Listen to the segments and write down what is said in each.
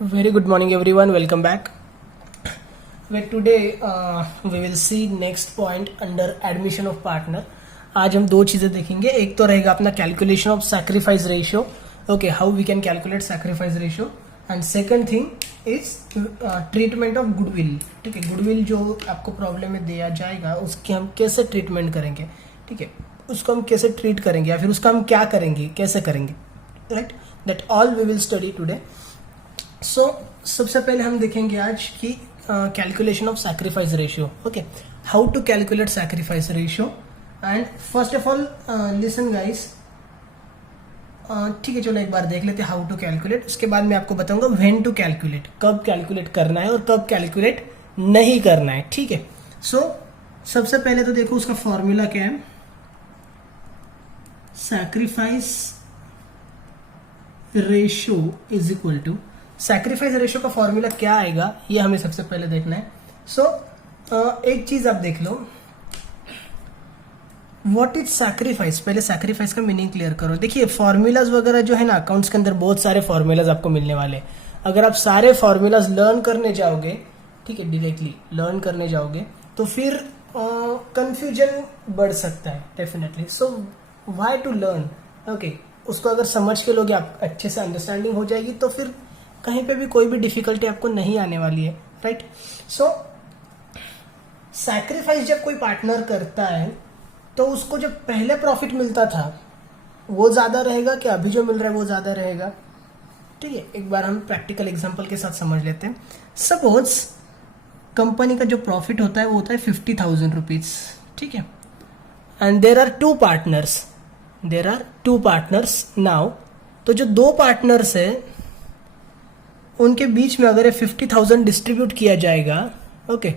Very good morning everyone, welcome back. Where today we will see next point under admission of partner. आज हम दो चीज़ें देखेंगे. एक तो रहेगा अपना calculation of sacrifice ratio. Okay, how we can calculate sacrifice ratio. And second thing is treatment of goodwill. ठीक है, गुडविल जो आपको प्रॉब्लम में दिया जाएगा उसकी हम कैसे ट्रीटमेंट करेंगे. ठीक है, उसको हम कैसे ट्रीट करेंगे या फिर उसका हम क्या करेंगे, कैसे करेंगे. Right, that all we will study today. So सबसे पहले हम देखेंगे आज की calculation of sacrifice ratio. Okay, how to calculate sacrifice ratio. And first of all listen guys. ठीक है, चलो एक बार देख लेते हैं हाउ टू कैलकुलेट. उसके बाद मैं आपको बताऊंगा व्हेन टू कैलकुलेट, कब कैलकुलेट करना है और कब कैलकुलेट नहीं करना है. ठीक है, सो सबसे पहले तो देखो उसका फॉर्मूला क्या है. Sacrifice ratio is equal to, sacrifice ratio का फॉर्मूला क्या आएगा ये हमें सबसे पहले देखना है. सो एक चीज आप देख लो, व्हाट इज सैक्रिफाइस. पहले सैक्रिफाइस का मीनिंग क्लियर करो. देखिए फॉर्मूलाज वगैरह जो है ना, अकाउंट्स के अंदर बहुत सारे फॉर्मूलाज आपको मिलने वाले. अगर आप सारे फॉर्मूलाज लर्न करने जाओगे, ठीक है, डायरेक्टली लर्न करने जाओगे तो फिर कंफ्यूजन बढ़ सकता है definitely. So why to learn. Okay, उसको अगर समझ के लोगे आप, अच्छे से अंडरस्टैंडिंग हो जाएगी तो फिर कहीं पे भी कोई भी डिफिकल्टी आपको नहीं आने वाली है. राइट, सो सैक्रिफाइस जब कोई पार्टनर करता है तो उसको जब पहले प्रॉफिट मिलता था वो ज्यादा रहेगा कि अभी जो मिल रहा है वो ज्यादा रहेगा. ठीक है, एक बार हम प्रैक्टिकल एग्जांपल के साथ समझ लेते हैं. सपोज कंपनी का जो प्रॉफिट होता है वो होता है 50,000 रुपीज. ठीक है, and there are two partners now. तो जो दो पार्टनर्स है उनके बीच में अगर 50,000 डिस्ट्रीब्यूट किया जाएगा, ओके,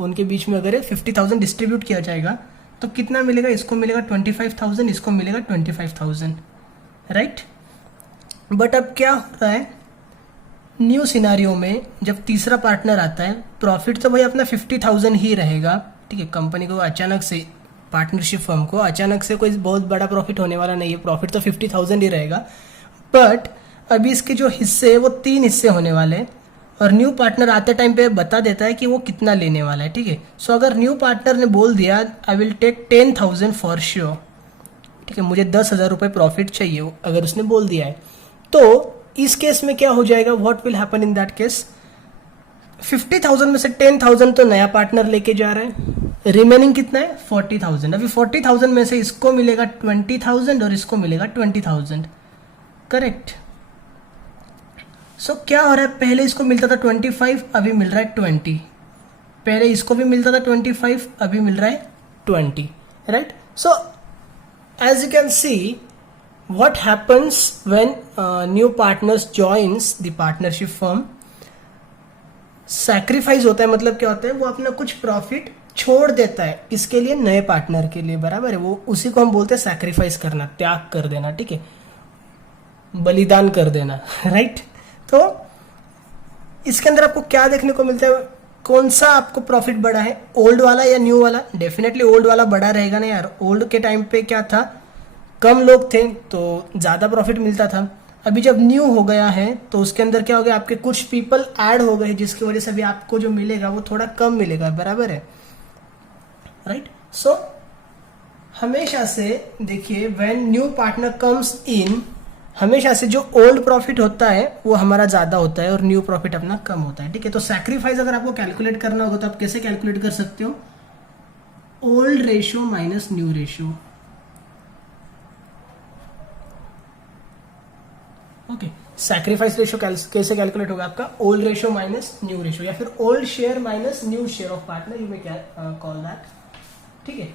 उनके बीच में अगर 50,000 डिस्ट्रीब्यूट किया जाएगा तो कितना मिलेगा. इसको मिलेगा 25,000, इसको मिलेगा 25,000. राइट, बट अब क्या हो रहा है न्यू सिनारियो में, जब तीसरा पार्टनर आता है प्रॉफिट तो भाई अपना 50,000 ही रहेगा. ठीक है, कंपनी को अचानक से, पार्टनरशिप फर्म को अचानक से कोई बहुत बड़ा प्रॉफिट होने वाला नहीं है, प्रॉफिट तो 50,000 ही रहेगा. बट अभी इसके जो हिस्से है वो 3 हिस्से होने वाले हैं और न्यू पार्टनर आते टाइम पे बता देता है कि वो कितना लेने वाला है. ठीक है, सो अगर न्यू पार्टनर ने बोल दिया I will take 10,000 for sure, ठीक है, मुझे 10,000 रुपये प्रॉफिट चाहिए, अगर उसने बोल दिया है तो इस केस में क्या हो जाएगा, what will happen in that case. 50,000 में से 10,000 तो नया पार्टनर लेके जा रहा है, रिमेनिंग कितना है 40,000. अभी 40,000 में से इसको मिलेगा 20,000 और इसको मिलेगा 20,000. करेक्ट. सो क्या हो रहा है, पहले इसको मिलता था 25, अभी मिल रहा है 20. पहले इसको भी मिलता था 25, अभी मिल रहा है 20. Right, so as you can see what happens when new partners joins the partnership firm. Sacrifice होता है, मतलब क्या होता है, वो अपना कुछ प्रॉफिट छोड़ देता है इसके लिए, नए पार्टनर के लिए. बराबर है, वो उसी को हम बोलते हैं सैक्रिफाइस करना, त्याग कर देना. ठीक है, बलिदान कर देना. राइट, तो इसके अंदर आपको क्या देखने को मिलता है, कौन सा आपको प्रॉफिट बड़ा है, ओल्ड वाला या न्यू वाला. डेफिनेटली ओल्ड वाला बड़ा रहेगा ना यार. ओल्ड के टाइम पे क्या था, कम लोग थे तो ज्यादा प्रॉफिट मिलता था. अभी जब न्यू हो गया है तो उसके अंदर क्या हो गया, आपके कुछ पीपल ऐड हो गए जिसकी वजह से भी आपको जो मिलेगा वो थोड़ा कम मिलेगा. बराबर है. राइट, सो हमेशा से देखिए when new partner comes in, हमेशा से जो ओल्ड प्रॉफिट होता है वो हमारा ज्यादा होता है और न्यू प्रॉफिट अपना कम होता है. ठीक है, तो सैक्रिफाइस अगर आपको कैलकुलेट करना होगा तो आप कैसे कैलकुलेट कर सकते हो, old ratio minus new ratio. Okay, sacrifice ratio कैसे कैलकुलेट होगा आपका, old ratio minus new ratio, या फिर old share minus new share of partner, you may call that. ठीक है,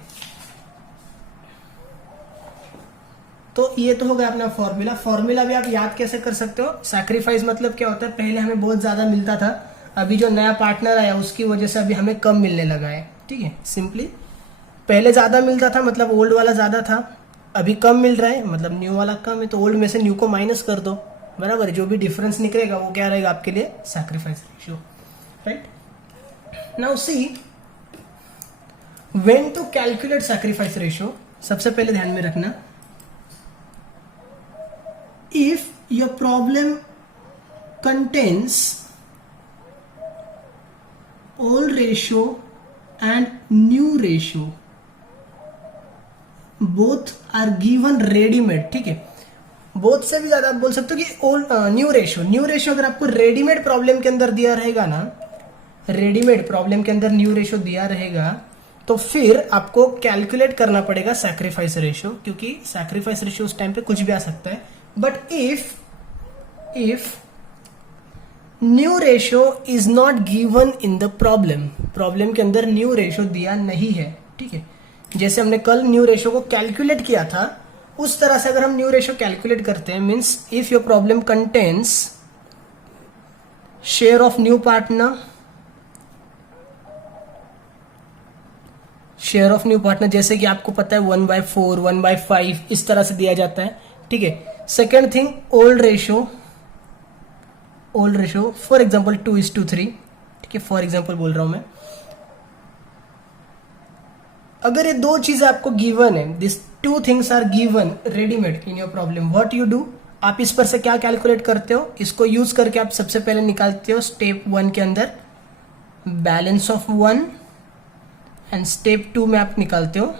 तो ये तो हो गया अपना फॉर्मूला. फॉर्मूला भी आप याद कैसे कर सकते हो. सैक्रिफाइस मतलब क्या होता है, पहले हमें बहुत ज्यादा मिलता था, अभी जो नया पार्टनर आया उसकी वजह से अभी हमें कम मिलने लगा है. ठीक है, सिंपली पहले ज्यादा मिलता था मतलब ओल्ड वाला ज्यादा था, अभी कम मिल रहा है मतलब न्यू वाला कम है, तो ओल्ड में से न्यू को माइनस कर दो. बराबर, जो भी डिफरेंस निकलेगा वो क्या रहेगा आपके लिए, sacrifice ratio. Right, now see when to calculate sacrifice ratio. सबसे पहले ध्यान में रखना, if your problem contains old ratio and new ratio, both are given ready-made, ठीक है। बोथ से भी ज्यादा आप बोल सकते हो कि old new ratio. New ratio अगर आपको रेडीमेड प्रॉब्लम के अंदर दिया रहेगा ना, रेडीमेड प्रॉब्लम के अंदर न्यू रेशियो दिया रहेगा, तो फिर आपको कैलकुलेट करना पड़ेगा सैक्रिफाइस रेशियो, क्योंकि सैक्रिफाइस रेशियो उस टाइम पे कुछ भी आ सकता है। But if new ratio is not given in the problem के अंदर न्यू रेशियो दिया नहीं है, ठीक है। जैसे हमने कल न्यू रेशियो को कैलकुलेट किया था, उस तरह से अगर हम न्यू रेशियो कैलकुलेट करते हैं, means if your problem contains share of new partner, share of new partner जैसे कि आपको पता है 1/4, 1/5 इस तरह से दिया जाता है, ठीक है। Second thing old ratio for example 2:3, ठीक है, फॉर एग्जाम्पल बोल रहा हूं मैं। अगर ये दो चीजें आपको गिवन है, this two things are given readymade in your problem, what you do, आप इस पर से क्या कैलकुलेट करते हो, इसको यूज करके आप सबसे पहले निकालते हो स्टेप 1 के अंदर बैलेंस ऑफ 1, एंड स्टेप 2 में आप निकालते हो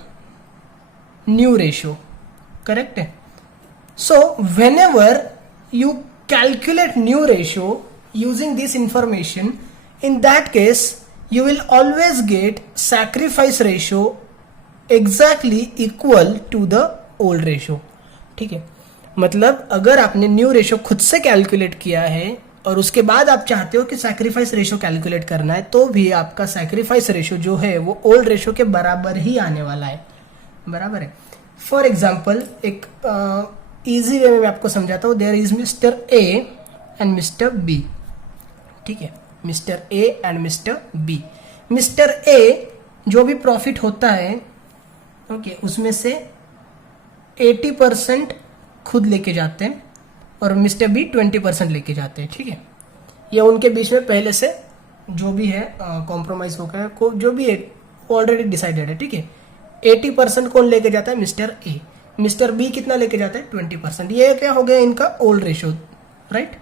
न्यू रेशियो, करेक्ट है। So whenever you calculate new ratio using this information, in that case you will always get sacrifice ratio exactly equal to the old ratio, ठीक है। मतलब अगर आपने न्यू रेशियो खुद से कैलकुलेट किया है और उसके बाद आप चाहते हो कि सैक्रिफाइस रेशियो कैलकुलेट करना है, तो भी आपका सैक्रिफाइस रेशियो जो है वो ओल्ड रेशियो के बराबर ही आने वाला है, बराबर है। फॉर एग्जाम्पल एक इजी वे में मैं आपको समझाता हूं। There is mister A and mister B, ठीक है, mister A and mister B. Mister A जो भी प्रॉफिट होता है, ओके, उसमें से 80% खुद लेके जाते हैं और मिस्टर बी 20% लेके जाते हैं, ठीक है। ये उनके बीच में पहले से जो भी है कॉम्प्रोमाइज होकर जो भी है ऑलरेडी डिसाइडेड है, ठीक है। 80% कौन लेके जाता है, मिस्टर ए। मिस्टर बी कितना लेके जाता है, 20%। ये क्या हो गया इनका old ratio, right,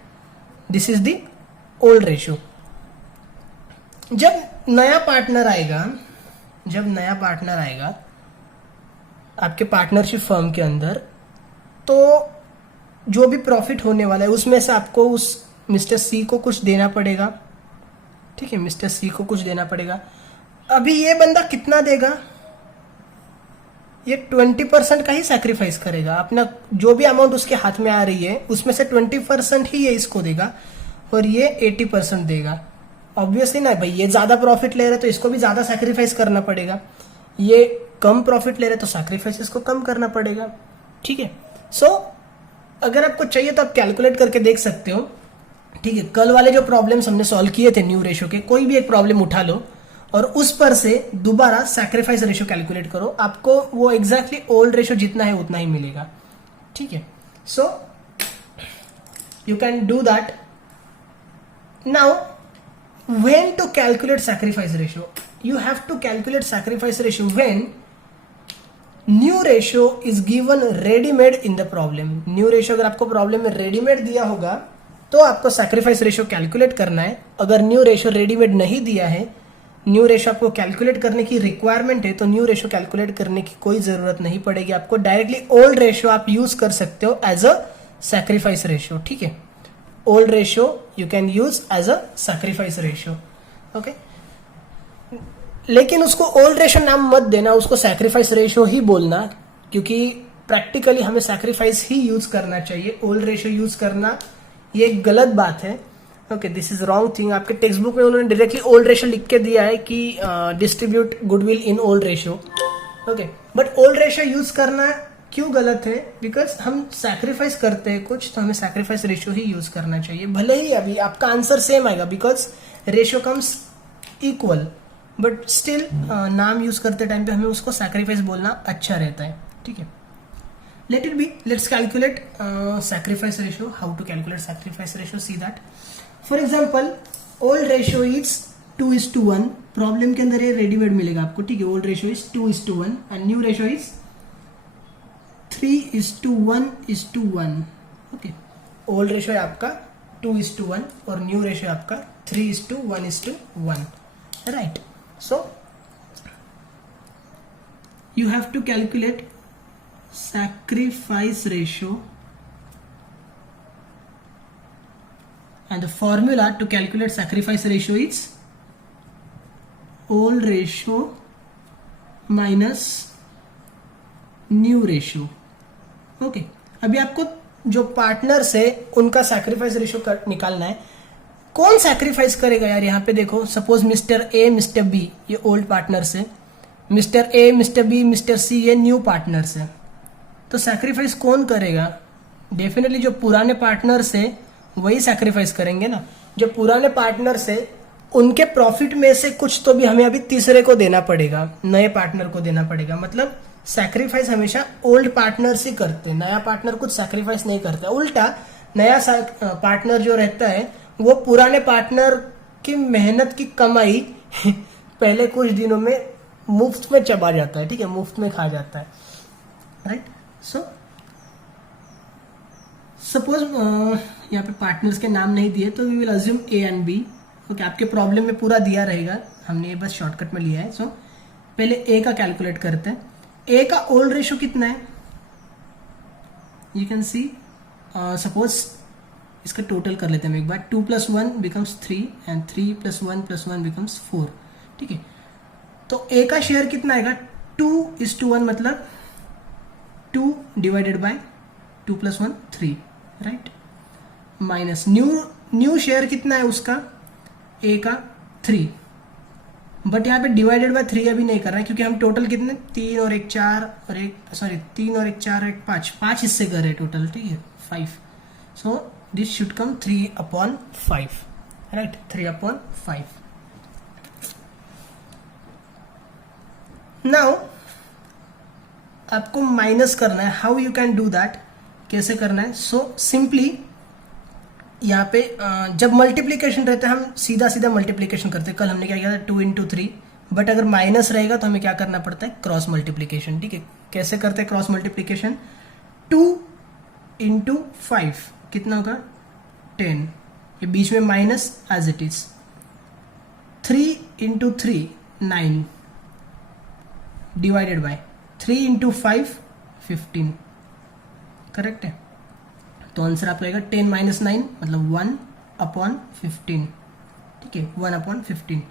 this is the old ratio. जब नया पार्टनर आएगा आपके पार्टनरशिप फर्म के अंदर, तो जो भी प्रॉफिट होने वाला है उसमें से आपको उस मिस्टर सी को कुछ देना पड़ेगा, ठीक है, मिस्टर सी को कुछ देना पड़ेगा। अभी ये बंदा कितना देगा, ये 20% का ही सैक्रिफाइस करेगा। अपना जो भी अमाउंट उसके हाथ में आ रही है उसमें से 20% ही ये इसको देगा और ये 80% देगा। ऑब्वियसली ना भाई, ये ज्यादा प्रॉफिट ले रहे तो इसको भी ज्यादा सैक्रिफाइस करना पड़ेगा, ये कम प्रॉफिट ले रहे तो सैक्रिफाइस इसको कम करना पड़ेगा, ठीक है। सो अगर आपको चाहिए तो आप कैलकुलेट करके देख सकते हो, ठीक है। कल वाले जो प्रॉब्लम्स हमने सॉल्व किए थे न्यू रेशियो के, कोई भी एक प्रॉब्लम उठा लो और उस पर से दोबारा सैक्रिफाइस रेशियो कैलकुलेट करो, आपको वो एग्जैक्टली ओल्ड रेशियो जितना है उतना ही मिलेगा, ठीक है। So you can do that. Now when to calculate sacrifice ratio, you have to calculate sacrifice ratio when new ratio is given readymade in the problem. New ratio अगर आपको problem में readymade दिया होगा तो आपको सैक्रिफाइस रेशियो कैलकुलेट करना है। अगर न्यू रेशियो रेडीमेड नहीं दिया है, न्यू रेशियो आपको कैलकुलेट करने की रिक्वायरमेंट है, तो न्यू रेशियो कैलकुलेट करने की कोई जरूरत नहीं पड़ेगी आपको। डायरेक्टली ओल्ड रेशियो आप यूज कर सकते हो एज अ सैक्रिफाइस रेशियो, ठीक है। Old ratio you can use as a sacrifice ratio, okay. लेकिन उसको ओल्ड रेशियो नाम मत देना, उसको सैक्रिफाइस रेशियो ही बोलना, क्योंकि प्रैक्टिकली हमें सैक्रिफाइस ही यूज करना चाहिए। ओल्ड रेशियो यूज करना ये एक गलत बात है, okay, this is wrong thing. आपके टेक्स्ट बुक में उन्होंने डायरेक्टली ओल्ड रेशियो लिख के दिया है कि distribute goodwill in old ratio, okay, but old ratio use करना क्यों गलत है, बिकॉज हम सैक्रिफाइस करते हैं कुछ, तो हमें सैक्रिफाइस रेशियो ही यूज करना चाहिए। भले ही अभी आपका आंसर सेम आएगा because ratio comes equal, but still नाम यूज करते टाइम पे हमें उसको सैक्रिफाइस बोलना अच्छा रहता है, ठीक है। Let it be, let's calculate sacrifice ratio. How to calculate sacrifice ratio, see that. For example old ratio is 2:1, problem के अंदर ये रेडीमेड मिलेगा आपको, ठीक है। Old ratio is 2:1 and new ratio is 3:1:1, okay. Old ratio है आपका 2:1 और न्यू रेशियो आपका 3:1:1, right. So you have to calculate sacrifice ratio, and the formula to calculate sacrifice ratio is old ratio minus new ratio। Okay, अभी आपको जो partners है उनका sacrifice ratio निकालना है। कौन सैक्रिफाइस करेगा यार? यहाँ पे देखो, suppose mister A mister B ये ओल्ड पार्टनर्स है, mister A mister B mister C ये न्यू पार्टनर्स है। तो सैक्रिफाइस कौन करेगा? डेफिनेटली जो पुराने पार्टनर्स है वही सैक्रिफाइस करेंगे ना। जो पुराने पार्टनर्स है उनके प्रॉफिट में से कुछ तो भी हमें अभी तीसरे को देना पड़ेगा, नए पार्टनर को देना पड़ेगा। मतलब सैक्रिफाइस हमेशा ओल्ड पार्टनर्स ही करते हैं, नया पार्टनर कुछ सैक्रिफाइस नहीं करता। उल्टा नया पार्टनर जो रहता है वो पुराने पार्टनर की मेहनत की कमाई पहले कुछ दिनों में मुफ्त में चबा जाता है, ठीक है, मुफ्त में खा जाता है, राइट। सो सपोज यहाँ पे पार्टनर्स के नाम नहीं दिए तो we will assume A and B. Okay, आपके प्रॉब्लम में पूरा दिया रहेगा, हमने ये बस शॉर्टकट में लिया है। सो पहले ए का कैलकुलेट करते हैं। ए का ओल्ड रेशियो कितना है? यू कैन सी, सपोज इसका टोटल कर लेते हैं हम एक बार। 2 + 1 बिकम्स 3 एंड 3 + 1 + 1 बिकम्स 4, ठीक है। तो ए का शेयर कितना आएगा? 2:1, मतलब 2 divided by 2 + 1 3, right. Minus new share कितना है उसका? ए का 3, बट यहाँ पे डिवाइडेड बाय 3 अभी नहीं कर रहा है क्योंकि हम टोटल कितने 3 और 1 4 और 3 और 1 4 और 1 5 हिस्से कर रहे टोटल, ठीक है, 5। So this should come 3/5, right, 3/5। Now आपको माइनस करना है। How you can do that? कैसे करना है? सो सिंपली यहाँ पे जब मल्टीप्लीकेशन रहता है हम सीधा सीधा मल्टीप्लीकेशन करते हैं। कल हमने क्या किया था? 2 × 3। बट अगर माइनस रहेगा तो हमें क्या करना पड़ता है? क्रॉस मल्टीप्लीकेशन, ठीक है। कैसे करते हैं क्रॉस मल्टीप्लीकेशन? 2 × 5 कितना होगा? 10, ये बीच में minus as it is. 3 × 3 9 divided by 3 × 5 15, correct है। तो आंसर आपका आएगा 10 - 9 मतलब 1/15, ठीक है, 1/15।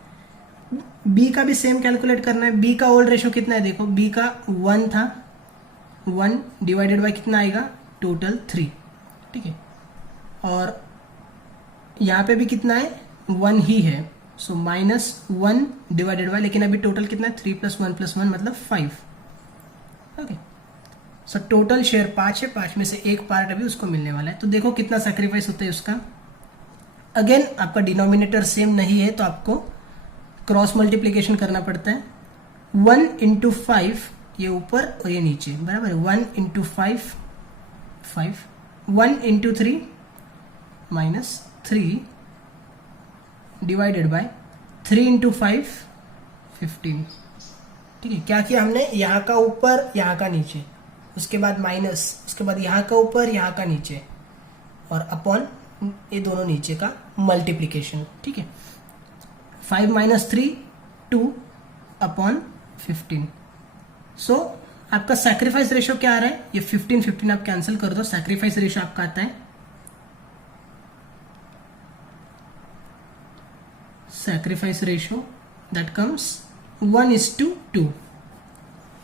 बी का भी सेम कैलकुलेट करना है। बी का ओल्ड रेशियो कितना है? देखो, बी का 1 था, 1 डिवाइडेड बाय कितना आएगा? टोटल 3, ठीक है। और यहाँ पे भी कितना है? 1 ही है, सो -1 डिवाइडेड बाय, लेकिन अभी टोटल कितना है? 3 + 1 + 1 मतलब 5, ओके। सो टोटल शेयर 5 है, 5 में से एक पार्ट अभी उसको मिलने वाला है। तो देखो कितना सैक्रिफाइस होता है उसका। अगेन आपका डिनोमिनेटर सेम नहीं है तो आपको क्रॉस मल्टीप्लीकेशन करना पड़ता है। 1 × 5 ये ऊपर और ये नीचे, बराबर है। 1 × 5 5, 1 × 3 -3 डिवाइडेड बाय 3 × 5 15, ठीक है। क्या किया हमने? यहाँ का ऊपर यहाँ का नीचे, उसके बाद माइनस, उसके बाद यहाँ का ऊपर यहाँ का नीचे और अपॉन ये दोनों नीचे का मल्टीप्लीकेशन, ठीक है। 5 - 3 2/15। सो आपका सैक्रिफाइस रेशियो क्या आ रहा है? ये 15 आप कैंसिल कर दो। सैक्रिफाइस रेशियो आपका आता है, सैक्रिफाइस रेशियो दैट कम्स 1:2,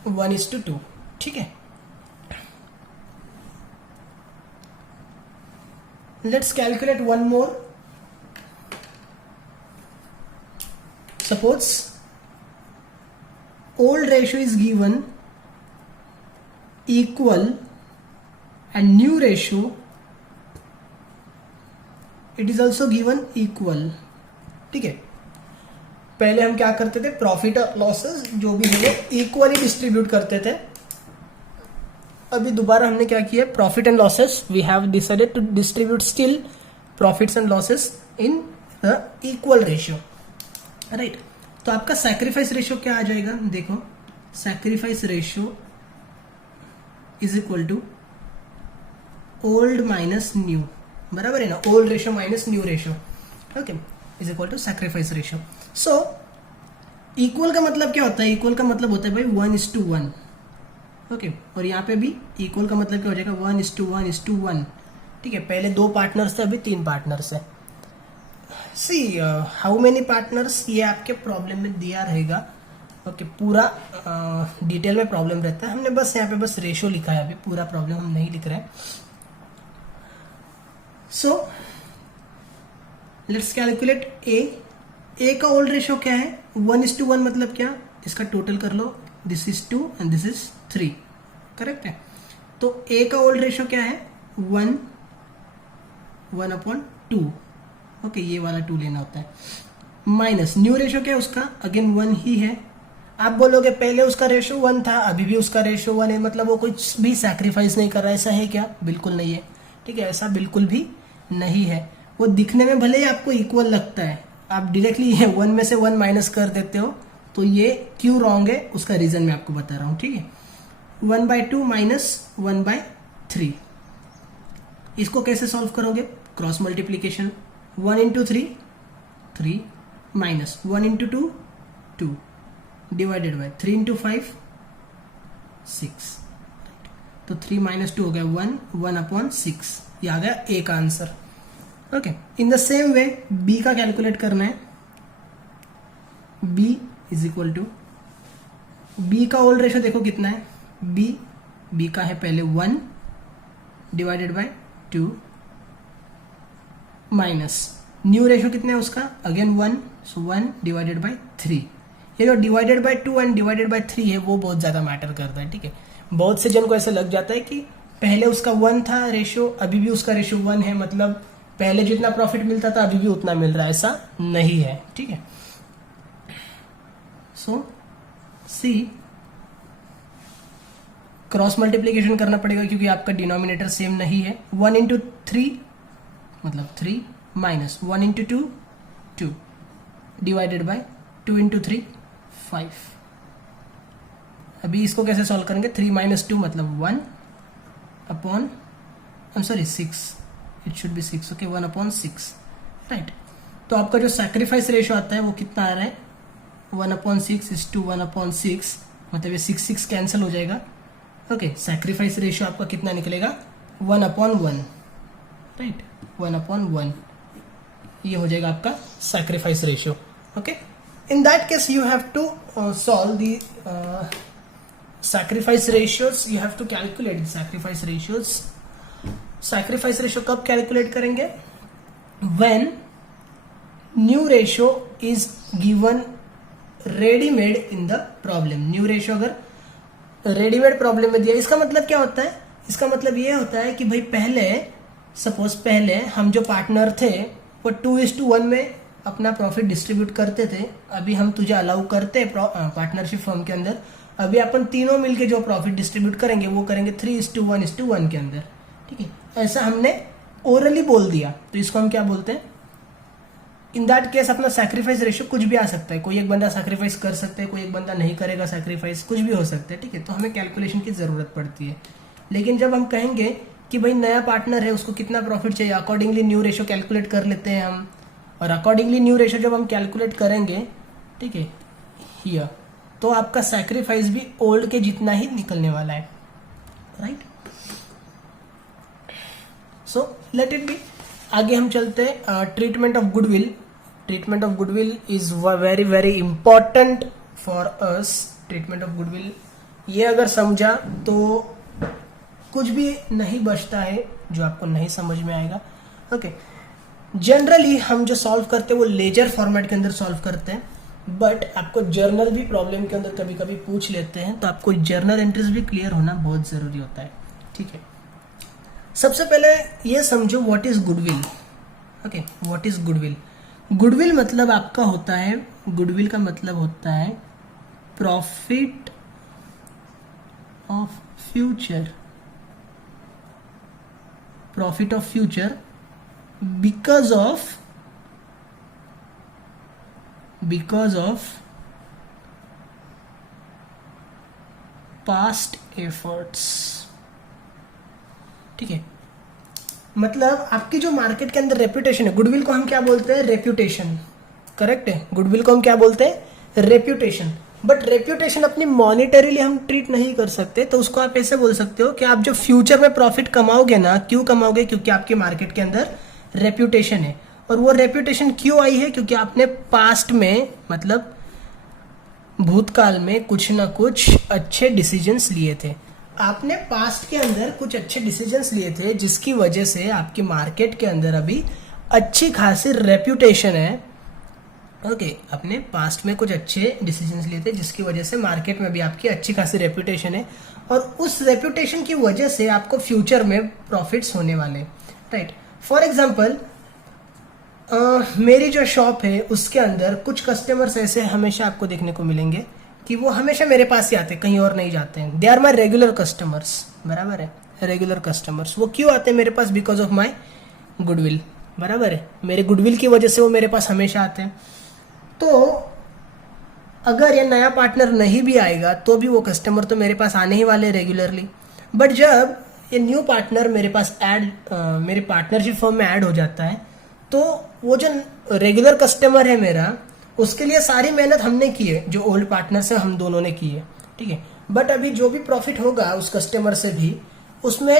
1:2, ठीक है। Let's calculate one more. Suppose old ratio is given equal and new ratio it is also given equal, ठीक है। पहले हम क्या करते थे? प्रॉफिट और लॉसेस जो भी है इक्वली डिस्ट्रीब्यूट करते थे। अभी दोबारा हमने क्या किया? Profit and losses we have decided to distribute still profits and losses in the equal ratio, right. तो आपका सैक्रिफाइस रेशियो क्या आ जाएगा? देखो, sacrifice ratio is equal to old minus new, बराबर है ना, old ratio minus new ratio, okay, is equal to sacrifice ratio. So equal का मतलब क्या होता है, इक्वल का मतलब होता है भाई 1:1, ओके, और यहाँ पे भी इक्वल का मतलब क्या हो जाएगा 1:1:1, ठीक है। पहले 2 पार्टनर्स थे, अभी 3 पार्टनर्स है। सी हाउ मेनी पार्टनर्स, ये आपके प्रॉब्लम में दिया रहेगा, ओके, पूरा डिटेल में प्रॉब्लम रहता है, हमने बस यहाँ पे बस रेशो लिखा है, अभी पूरा प्रॉब्लम हम नहीं लिख रहे हैं। सो लेट्स कैलकुलेट ए का ओल्ड रेशो क्या है, 1:1 मतलब क्या, इसका टोटल कर लो, this is 2 and this is 3, correct है। तो ए का ओल्ड रेशो क्या है 1/2, ओके, ये वाला 2 लेना होता है, माइनस न्यू रेशो क्या है उसका, अगेन 1 ही है। आप बोलोगे पहले उसका रेशो 1 था, अभी भी उसका रेशो 1 है, मतलब वो कुछ भी सैक्रिफाइस नहीं कर रहा है, ऐसा है क्या, बिल्कुल नहीं है, ठीक है, ऐसा बिल्कुल भी नहीं है। वो दिखने में भले ही आपको इक्वल लगता है, आप डायरेक्टली ये 1 में से 1 माइनस कर देते हो, तो ये क्यों रॉन्ग है उसका रीजन मैं आपको बता रहा हूँ, ठीक है। 1/2 माइनस 1/3, इसको कैसे सॉल्व करोगे, cross multiplication, 1 into 3 3 minus 1 into 2 2 divided by 3 into 5 6, तो 3 minus 2 हो गया 1, 1/6, ये आ गया ए का answer, okay. In the same way B का कैलकुलेट करना है, B is equal to, B का ओल्ड रेशो देखो कितना है, बी का है पहले 1 divided by 2 minus new ratio कितना है उसका, अगेन 1, सो 1 डिवाइडेड बाय 3। ये जो divided by 2 and divided by 3 है वो बहुत ज्यादा मैटर करता है, ठीक है। बहुत से जन को ऐसा लग जाता है कि पहले उसका 1 था रेशो, अभी भी उसका रेशो 1 है, मतलब पहले जितना प्रॉफिट मिलता था अभी भी उतना मिल रहा है, ऐसा नहीं है, ठीक है। सो सी क्रॉस मल्टीप्लीकेशन करना पड़ेगा क्योंकि आपका डिनोमिनेटर सेम नहीं है, 1 into 3 मतलब 3 minus 1 into 2 2 divided by 2 into 3 5। अभी इसको कैसे सॉल्व करेंगे, 3 minus 2 मतलब 1 upon, sorry 6, it should be 6, okay, 1/6, right. तो आपका जो सैक्रिफाइस रेशो आता है वो कितना आ रहा है, 1/6 इज टू 1/6, मतलब ये 6 कैंसिल हो जाएगा, ओके। सैक्रिफाइस रेशो आपका कितना निकलेगा 1/1, राइट, 1/1, ये हो जाएगा आपका sacrifice ratio, okay. In that case you have to solve the sacrifice ratios, you have to calculate the sacrifice ratios. Sacrifice ratio कब calculate करेंगे, when new ratio is given ready made in the problem। new ratio अगर ready made problem में दिया, इसका मतलब क्या होता है, इसका मतलब ये होता है कि भाई पहले सपोज पहले हम जो पार्टनर थे वो 2:1 में अपना प्रॉफिट डिस्ट्रीब्यूट करते थे, अभी हम तुझे अलाउ करते पार्टनरशिप फर्म के अंदर, अभी अपन तीनों मिलके जो प्रॉफिट डिस्ट्रीब्यूट करेंगे वो करेंगे 3:1 के अंदर, ठीक है। ऐसा हमने ओरली बोल दिया, तो इसको हम क्या बोलते हैं, इन दैट केस अपना सैक्रिफाइस रेशियो कुछ भी आ सकता है, कोई एक बंदा सैक्रिफाइस कर सकता है, कोई एक बंदा नहीं करेगा सैक्रिफाइस, कुछ भी हो सकता है, ठीक है। तो हमें कैलकुलेशन की जरूरत पड़ती है, लेकिन जब हम कहेंगे कि भाई नया पार्टनर है उसको कितना प्रॉफिट चाहिए, अकॉर्डिंगली न्यू रेशियो कैलकुलेट कर लेते हैं हम, और अकॉर्डिंगली न्यू रेशियो जब हम कैलकुलेट करेंगे, ठीक है, हियर, तो आपका सैक्रिफाइस भी ओल्ड के जितना ही निकलने वाला है, right. So let it B, आगे हम चलते हैं treatment of goodwill. Treatment of goodwill is very very important for us. Treatment of goodwill ये अगर समझा तो कुछ भी नहीं बचता है जो आपको नहीं समझ में आएगा, ओके। जनरली हम जो सॉल्व करते हैं वो लेजर फॉर्मेट के अंदर सॉल्व करते हैं, बट आपको जर्नल भी प्रॉब्लम के अंदर कभी कभी पूछ लेते हैं, तो आपको जर्नल एंट्रीज भी क्लियर होना बहुत जरूरी होता है, ठीक है। सबसे पहले ये समझो what is goodwill, okay. What is goodwill, goodwill मतलब आपका होता है, गुडविल का मतलब होता है profit of future, profit of future because of past efforts, ठीक है। मतलब आपकी जो मार्केट के अंदर रेप्यूटेशन है, गुडविल को हम क्या बोलते हैं, रेप्यूटेशन, करेक्ट है, गुडविल को हम क्या बोलते हैं, रेप्यूटेशन। बट रेप्यूटेशन अपनी मॉनिटरीली हम ट्रीट नहीं कर सकते, तो उसको आप ऐसे बोल सकते हो कि आप जो फ्यूचर में प्रॉफिट कमाओगे ना, क्यों कमाओगे, क्योंकि आपकी मार्केट के अंदर रेप्यूटेशन है। और वो रेप्यूटेशन क्यों आई है, क्योंकि आपने पास्ट में, मतलब भूतकाल में कुछ ना कुछ अच्छे डिसीजंस लिए थे, आपने पास्ट के अंदर कुछ अच्छे डिसीजंस लिए थे, जिसकी वजह से आपकी मार्केट के अंदर अभी अच्छी खासी रेप्यूटेशन है। ओके, आपने पास्ट में कुछ अच्छे डिसीजंस लिए थे, जिसकी वजह से मार्केट में भी आपकी अच्छी खासी रेप्यूटेशन है, और उस रेप्यूटेशन की वजह से आपको फ्यूचर में प्रॉफिट्स होने वाले, राइट। फॉर एग्जाम्पल, मेरी जो शॉप है उसके अंदर कुछ कस्टमर्स ऐसे हमेशा आपको देखने को मिलेंगे कि वो हमेशा मेरे पास ही आते हैं, कहीं और नहीं जाते हैं। They are my regular customers, बराबर है, रेगुलर कस्टमर्स। वो क्यों आते हैं मेरे पास, बिकॉज ऑफ माई गुडविल, बराबर है, मेरे गुडविल की वजह से वो मेरे पास हमेशा आते हैं। तो अगर ये नया पार्टनर नहीं भी आएगा तो भी वो कस्टमर तो मेरे पास आने ही वाले रेगुलरली। बट जब ये न्यू पार्टनर मेरे पास मेरे पार्टनरशिप फर्म में ऐड हो जाता है, तो वो जो रेगुलर कस्टमर है मेरा, उसके लिए सारी मेहनत हमने की है, जो ओल्ड पार्टनर से हम दोनों ने की है, ठीक है। बट अभी जो भी प्रॉफिट होगा उस कस्टमर से भी, उसमें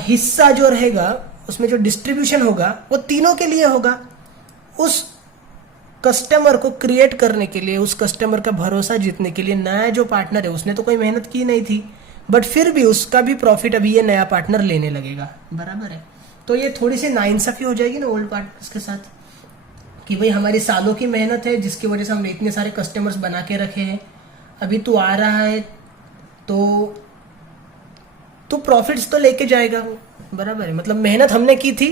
हिस्सा जो रहेगा, उसमें जो डिस्ट्रीब्यूशन होगा वो तीनों के लिए होगा। उस कस्टमर को क्रिएट करने के लिए, उस कस्टमर का भरोसा जीतने के लिए, नया जो पार्टनर है उसने तो कोई मेहनत की नहीं थी, बट फिर भी उसका भी प्रॉफिट अभी ये नया पार्टनर लेने लगेगा, बराबर है। तो ये थोड़ी सी नाइंसाफी हो जाएगी ना ओल्ड पार्टनर्स के साथ, कि भाई हमारी सालों की मेहनत है जिसकी वजह से हमने इतने सारे कस्टमर्स बना के रखे हैं, अभी तू आ रहा है तो तू प्रॉफिट्स तो लेके जाएगा, बराबर है। मतलब मेहनत हमने की थी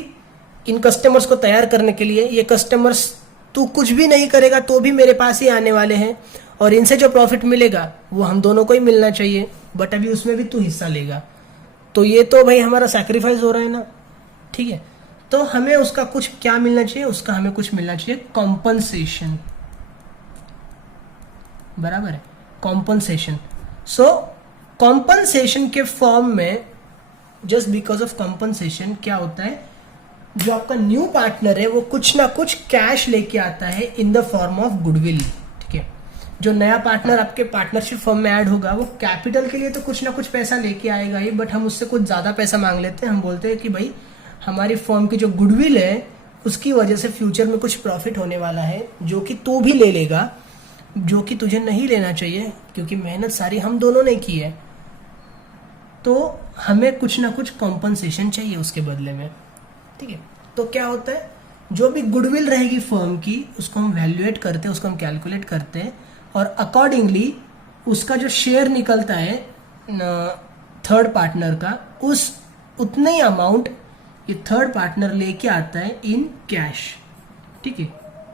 इन कस्टमर्स को तैयार करने के लिए, ये कस्टमर्स तू कुछ भी नहीं करेगा तो भी मेरे पास ही आने वाले हैं, और इनसे जो प्रॉफिट मिलेगा वो हम दोनों को ही मिलना चाहिए, बट अभी उसमें भी तू हिस्सा लेगा, तो ये तो भाई हमारा सैक्रिफाइस हो रहा है ना, ठीक है। तो हमें उसका कुछ क्या मिलना चाहिए, उसका हमें कुछ मिलना चाहिए कॉम्पनसेशन, बराबर है, कॉम्पनसेशन। सो कॉम्पनसेशन के फॉर्म में, जस्ट बिकॉज ऑफ कॉम्पनसेशन क्या होता है, जो आपका न्यू पार्टनर है वो कुछ ना कुछ कैश लेके आता है इन द फॉर्म ऑफ गुडविल, ठीक है। जो नया पार्टनर आपके पार्टनरशिप फर्म में ऐड होगा वो कैपिटल के लिए तो कुछ ना कुछ पैसा लेके आएगा ही, बट हम उससे कुछ ज्यादा पैसा मांग लेते हैं। हम बोलते हैं कि भाई हमारी फर्म की जो गुडविल है उसकी वजह से फ्यूचर में कुछ प्रॉफिट होने वाला है, जो कि तू भी ले लेगा, जो कि तुझे नहीं लेना चाहिए, क्योंकि मेहनत सारी हम दोनों ने की है, तो हमें कुछ ना कुछ कॉम्पनसेशन चाहिए उसके बदले में, ठीक है। तो क्या होता है, जो भी गुडविल रहेगी फर्म की उसको हम वैल्यूएट करते हैं, उसको हम कैलकुलेट करते हैं, और अकॉर्डिंगली उसका जो शेयर निकलता है थर्ड पार्टनर का, उस उतने ही अमाउंट ये थर्ड पार्टनर लेके आता है इन कैश, ठीक है।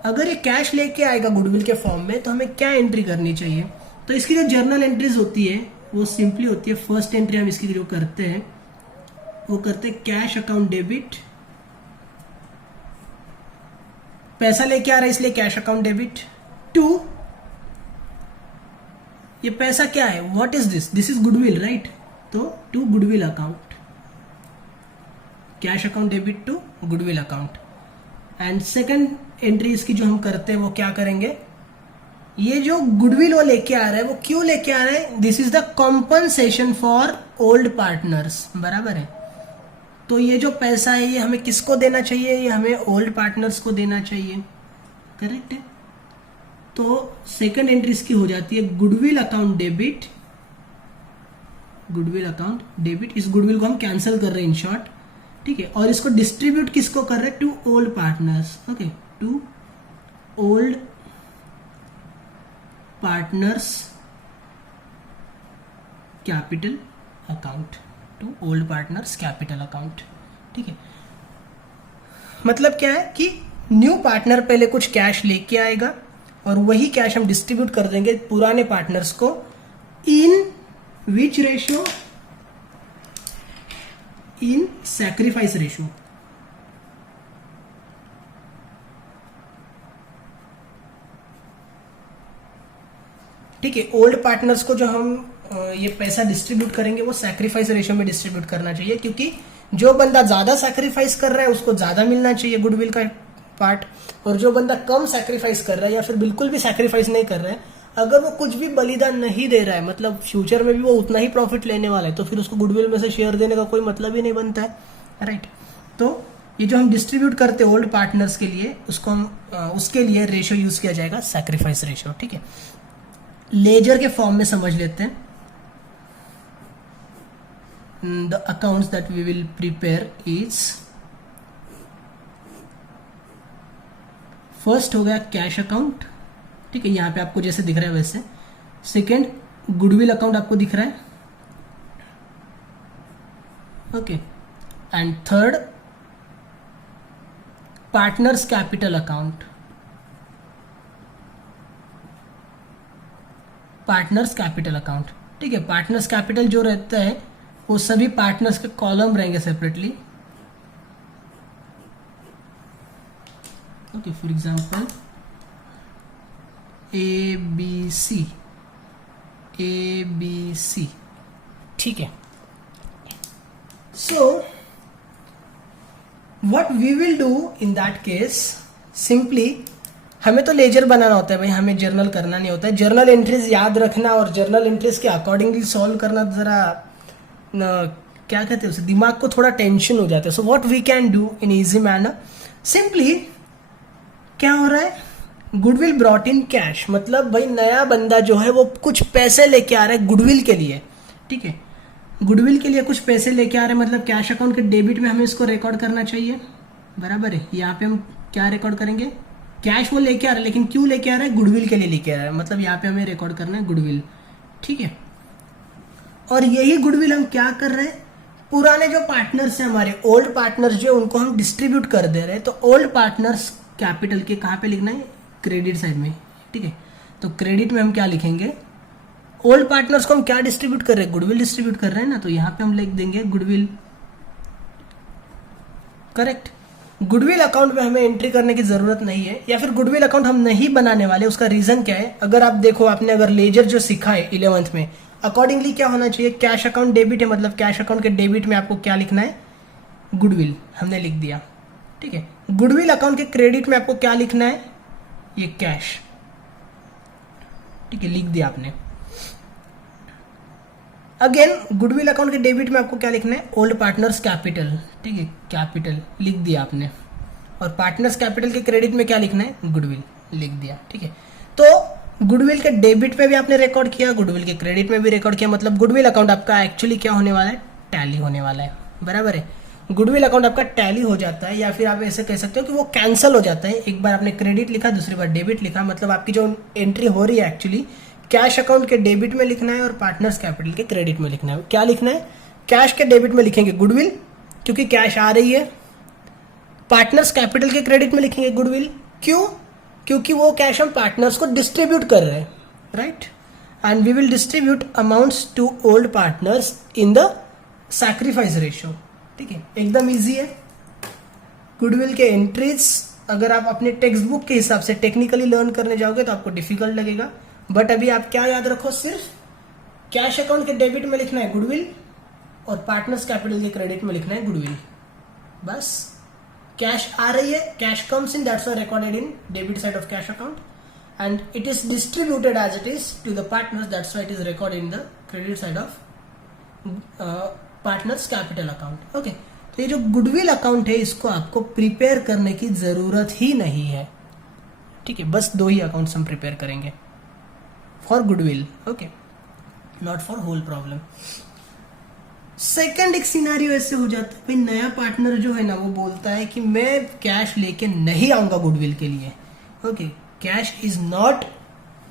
अगर ये कैश लेके आएगा गुडविल के फॉर्म में, तो हमें क्या एंट्री करनी चाहिए, तो इसकी जो जर्नल एंट्रीज होती है वो सिंपली होती है, फर्स्ट एंट्री हम इसकी जो करते हैं वो करते हैं कैश अकाउंट डेबिट, पैसा लेके आ रहा है इसलिए कैश अकाउंट डेबिट, टू ये पैसा क्या है, what is this, this is goodwill, right, तो to goodwill account, cash account debit to goodwill account. And second entry इसकी जो हम करते हैं वो क्या करेंगे, ये जो गुडविल वो लेके आ रहा है वो क्यों लेके आ रहा है, this is the compensation for old partners, बराबर है। तो ये जो पैसा है ये हमें किसको देना चाहिए, ये हमें ओल्ड पार्टनर्स को देना चाहिए, करेक्ट है। तो सेकंड एंट्री इसकी हो जाती है goodwill account debit, goodwill account debit, इस गुडविल को हम कैंसिल कर रहे हैं इन शॉर्ट, ठीक है। और इसको डिस्ट्रीब्यूट किसको कर रहे हैं, to old partners, okay, to old partners capital account, to old partners capital account, ठीक है। मतलब क्या है कि न्यू पार्टनर पहले कुछ कैश लेके आएगा और वही कैश हम डिस्ट्रीब्यूट कर देंगे पुराने पार्टनर्स को, in which ratio, in sacrifice ratio, ठीक है। ओल्ड पार्टनर्स को जो हम ये पैसा डिस्ट्रीब्यूट करेंगे वो सैक्रिफाइस रेशियो में डिस्ट्रीब्यूट करना चाहिए, क्योंकि जो बंदा ज्यादा सैक्रिफाइस कर रहा है उसको ज्यादा मिलना चाहिए गुडविल का पार्ट, और जो बंदा कम सैक्रिफाइस कर रहा है या फिर बिल्कुल भी सैक्रिफाइस नहीं कर रहा है, अगर वो कुछ भी बलिदान नहीं दे रहा है, मतलब फ्यूचर में भी वो उतना ही प्रॉफिट लेने वाला है, तो फिर उसको गुडविल में से शेयर देने का कोई मतलब ही नहीं बनता है, राइट। तो ये जो हम डिस्ट्रीब्यूट करते हैं ओल्ड पार्टनर्स के लिए, उसको हम उसके लिए रेशियो यूज किया जाएगा सैक्रिफाइस रेशियो, ठीक है। लेजर के फॉर्म में समझ लेते हैं। The accounts that we will prepare is, first हो गया कैश अकाउंट, ठीक है, यहां पे आपको जैसे दिख रहा है वैसे। सेकेंड गुडविल अकाउंट आपको दिख रहा है, okay. And third partners capital account, partners capital account, ठीक है। पार्टनर्स कैपिटल जो रहता है वो सभी पार्टनर्स के कॉलम रहेंगे separately, okay. For example A B C, ठीक है। So what we will do in that case, simply हमें तो लेजर बनाना होता है भाई, हमें जर्नल करना नहीं होता है। जर्नल एंट्रीज याद रखना और जर्नल एंट्रीज के अकॉर्डिंगली सॉल्व करना जरा क्या कहते हैं उसे, दिमाग को थोड़ा टेंशन हो जाता है। So what we can do in easy manner, simply क्या हो रहा है, गुडविल ब्रॉट इन कैश, मतलब भाई नया बंदा जो है वो कुछ पैसे लेके आ रहा है गुडविल के लिए, ठीक है। गुडविल के लिए कुछ पैसे लेके आ रहे हैं, मतलब कैश अकाउंट के डेबिट में हमें इसको रिकॉर्ड करना चाहिए, बराबर है। यहाँ पे हम क्या रिकॉर्ड करेंगे, कैश वो लेके आ रहा है, लेकिन क्यों लेके आ रहा है, गुडविल के लिए लेके आ रहा है, मतलब यहाँ पे हमें रिकॉर्ड करना है गुडविल, ठीक है। और यही गुडविल हम क्या कर रहे हैं, पुराने जो पार्टनर्स हैं हमारे, ओल्ड पार्टनर्स जो उनको हम डिस्ट्रीब्यूट कर दे रहे हैं। तो ओल्ड पार्टनर्स कैपिटल के कहाँ पे लिखना है, क्रेडिट साइड में, ठीक है। तो क्रेडिट में हम क्या लिखेंगे, ओल्ड पार्टनर्स को हम क्या डिस्ट्रीब्यूट कर रहे हैं, गुडविल डिस्ट्रीब्यूट कर रहे हैं ना, तो यहां पे हम लिख देंगे गुडविल, करेक्ट। गुडविल अकाउंट में हमें एंट्री करने की जरूरत नहीं है, या फिर गुडविल अकाउंट हम नहीं बनाने वाले। उसका रीजन क्या है, अगर आप देखो, आपने अगर लेजर जो सीखा है 11th में, अकॉर्डिंगली क्या होना चाहिए, कैश अकाउंट डेबिट है, मतलब कैश अकाउंट के डेबिट में आपको क्या लिखना है, गुडविल, हमने लिख दिया, ठीक है। गुडविल अकाउंट के क्रेडिट में आपको क्या लिखना है, ये कैश, ठीक है, लिख दिया आपने। अगेन गुडविल अकाउंट के डेबिट में आपको क्या लिखना है, ओल्ड पार्टनर्स कैपिटल, ठीक है, कैपिटल लिख दिया आपने। और पार्टनर्स कैपिटल के क्रेडिट में क्या लिखना है, गुडविल, लिख दिया, ठीक है। तो गुडविल के डेबिट में भी आपने रिकॉर्ड किया, गुडविल के क्रेडिट में भी रिकॉर्ड किया, मतलब गुडविल अकाउंट आपका एक्चुअली क्या होने वाला है, टैली होने वाला है, बराबर है। गुडविल अकाउंट आपका टैली हो जाता है, या फिर आप ऐसे कह सकते हो कि वो कैंसिल हो जाता है। एक बार आपने क्रेडिट लिखा, दूसरी बार डेबिट लिखा, मतलब आपकी जो एंट्री हो रही है एक्चुअली कैश अकाउंट के डेबिट में लिखना है और पार्टनर्स कैपिटल के क्रेडिट में लिखना है। क्या लिखना है, कैश के डेबिट में लिखेंगे गुडविल, क्योंकि कैश आ रही है। पार्टनर्स कैपिटल के क्रेडिट में लिखेंगे गुडविल, क्यों, क्योंकि वो कैश हम पार्टनर्स को डिस्ट्रीब्यूट कर रहे हैं, right. And we will distribute amounts to old partners in the sacrifice ratio, ठीक है, एकदम इजी है। गुडविल के एंट्रीज अगर आप अपने टेक्स्ट बुक के हिसाब से टेक्निकली लर्न करने जाओगे तो आपको डिफिकल्ट लगेगा, बट अभी आप क्या याद रखो, सिर्फ कैश अकाउंट के डेबिट में लिखना है गुडविल और पार्टनर्स कैपिटल के क्रेडिट में लिखना है गुडविल, बस। कैश आ रही है, cash comes in, that's why recorded in debit side of cash account, and it is distributed as it is to the partners, that's why it is recorded in the credit side of partners capital account, okay. तो ये जो goodwill account है इसको आपको prepare करने की जरूरत ही नहीं है, ठीक है। बस 2 ही अकाउंट्स हम प्रिपेयर करेंगे for goodwill, okay, not for whole problem. Second एक सिनारियो ऐसे हो जाता है, भाई नया पार्टनर जो है ना वो बोलता है कि मैं कैश लेके नहीं आऊंगा गुडविल के लिए, okay, cash is not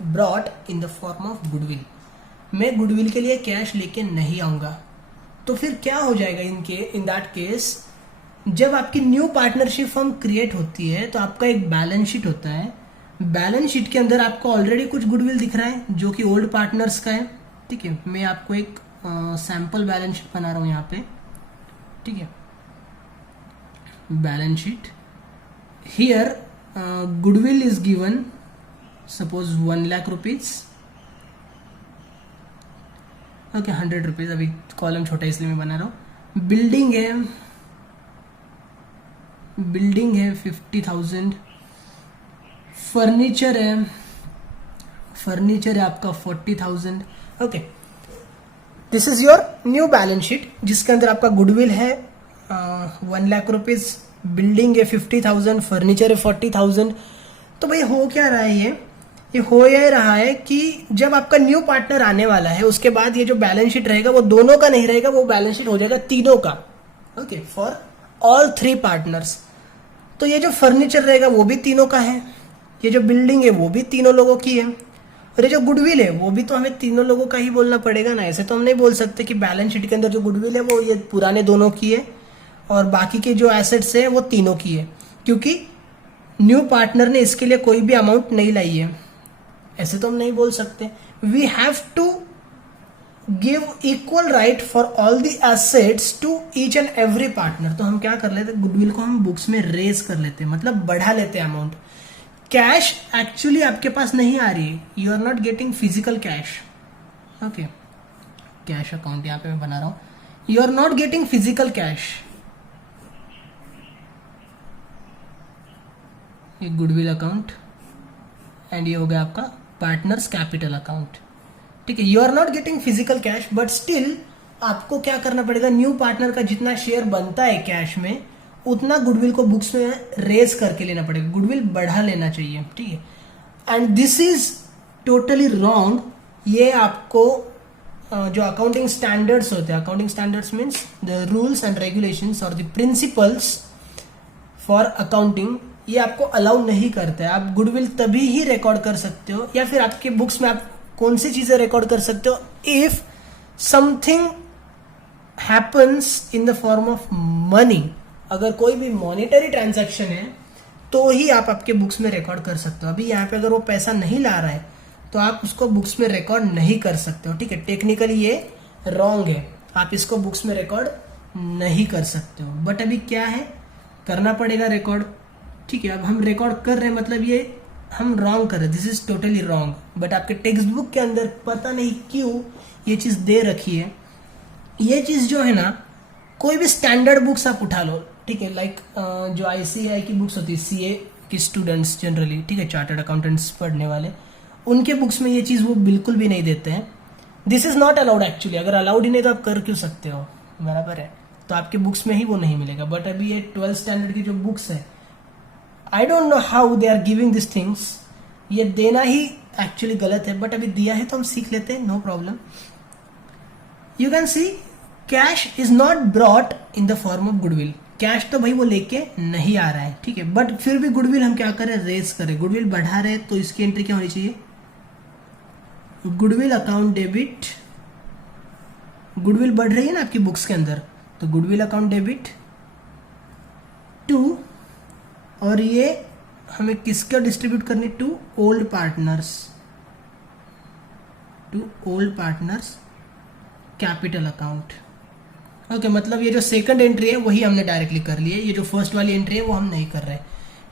brought in the form of goodwill, मैं गुडविल के लिए कैश लेके नहीं आऊंगा। तो फिर क्या हो जाएगा इन दैट केस, जब आपकी न्यू पार्टनरशिप फर्म क्रिएट होती है तो आपका एक बैलेंस शीट होता है, बैलेंस शीट के अंदर आपको ऑलरेडी कुछ गुडविल दिख रहा है जो कि ओल्ड पार्टनर्स का है, ठीक है। मैं आपको एक सैंपल बैलेंस शीट बना रहा हूं यहाँ पे, ठीक है, balance sheet. Here goodwill is given suppose 1 lakh rupees, okay, 100 rupees, अभी कॉलम छोटा इसलिए मैं बना रहा हूँ। बिल्डिंग है बिल्डिंग है 50,000, फर्नीचर है आपका 40,000। Okay, this is your new balance sheet जिसके अंदर आपका गुडविल है 1 लाख रुपीज, बिल्डिंग है 50,000, फर्नीचर है 40,000। तो भाई हो क्या रहा है, ये हो यह रहा है कि जब आपका न्यू पार्टनर आने वाला है उसके बाद ये जो बैलेंस शीट रहेगा वो दोनों का नहीं रहेगा, वो बैलेंस शीट हो जाएगा तीनों का। Okay, for all 3 partners. तो ये जो फर्नीचर रहेगा वो भी तीनों का है, ये जो बिल्डिंग है वो भी तीनों लोगों की है, और ये जो गुडविल है वो भी तो हमें तीनों लोगों का ही बोलना पड़ेगा ना। ऐसे तो हम नहीं बोल सकते कि बैलेंस शीट के अंदर जो गुडविल है वो ये पुराने दोनों की है और बाकी के जो एसेट्स है वो तीनों की है, क्योंकि न्यू पार्टनर ने इसके लिए कोई भी अमाउंट नहीं लाई है। ऐसे तो हम नहीं बोल सकते। We have to give equal right for all the assets to each and every partner. तो हम क्या कर लेते, गुडविल को हम बुक्स में रेज कर लेते, मतलब बढ़ा लेते अमाउंट। कैश एक्चुअली आपके पास नहीं आ रही है, you are not getting physical cash. Okay, cash account यहां पे मैं बना रहा हूं, you are not getting physical cash. ये गुडविल अकाउंट एंड ये हो गया आपका पार्टनर्स कैपिटल अकाउंट। ठीक है, you are not getting physical cash, but still आपको क्या करना पड़ेगा, न्यू पार्टनर का जितना शेयर बनता है कैश में उतना गुडविल को बुक्स में रेज करके लेना पड़ेगा, गुडविल बढ़ा लेना चाहिए। ठीक है, and this is totally wrong. ये आपको जो अकाउंटिंग स्टैंडर्ड्स होते हैं, accounting standards means the rules and regulations और द प्रिंसिपल्स फॉर अकाउंटिंग, ये आपको अलाउ नहीं करता है। आप गुडविल तभी ही रिकॉर्ड कर सकते हो, या फिर आपके बुक्स में आप कौन सी चीजें रिकॉर्ड कर सकते हो, if something happens in the form of money. अगर कोई भी मॉनेटरी ट्रांजैक्शन है तो ही आप आपके बुक्स में रिकॉर्ड कर सकते हो। अभी यहाँ पे अगर वो पैसा नहीं ला रहा है तो आप उसको बुक्स में रिकॉर्ड नहीं कर सकते हो। ठीक है, टेक्निकली ये रॉन्ग है, आप इसको बुक्स में रिकॉर्ड नहीं कर सकते हो, बट अभी क्या है, करना पड़ेगा रिकॉर्ड। ठीक है, अब हम रिकॉर्ड कर रहे हैं, मतलब ये हम रॉन्ग कर रहे हैं, this is totally wrong. But आपके टेक्स्ट बुक के अंदर पता नहीं क्यों ये चीज दे रखी है। ये चीज जो है ना, कोई भी स्टैंडर्ड बुक्स आप उठा लो, ठीक है, लाइक जो ICAI की बुक्स होती है, CA की स्टूडेंट्स जनरली, ठीक है, चार्टर्ड अकाउंटेंट्स पढ़ने वाले, उनके बुक्स में ये चीज वो बिल्कुल भी नहीं देते हैं। This is not allowed actually. अगर अलाउड ही नहीं तो आप कर क्यों सकते हो, बराबर है, तो आपके बुक्स में ही वो नहीं मिलेगा। बट अभी ये 12th स्टैंडर्ड की जो बुक्स है, I don't know how they are giving this things. ये देना ही एक्चुअली गलत है, बट अभी दिया है तो हम सीख लेते हैं, no problem. You can see cash is not brought in the form of goodwill. Cash तो भाई वो लेके नहीं आ रहा है, ठीक है, बट फिर भी गुडविल हम क्या करें, रेज करें, गुडविल बढ़ा रहे, तो इसकी एंट्री क्या होनी चाहिए, गुडविल अकाउंट डेबिट। गुडविल बढ़ रही है ना आपकी बुक्स के अंदर, तो गुडविल अकाउंट डेबिट टू, और ये हमें किसका डिस्ट्रीब्यूट करनी, to old partners, to old partners capital account. Okay, मतलब ये जो सेकंड एंट्री है वही हमने डायरेक्टली कर ली है, ये जो फर्स्ट वाली एंट्री है वो हम नहीं कर रहे।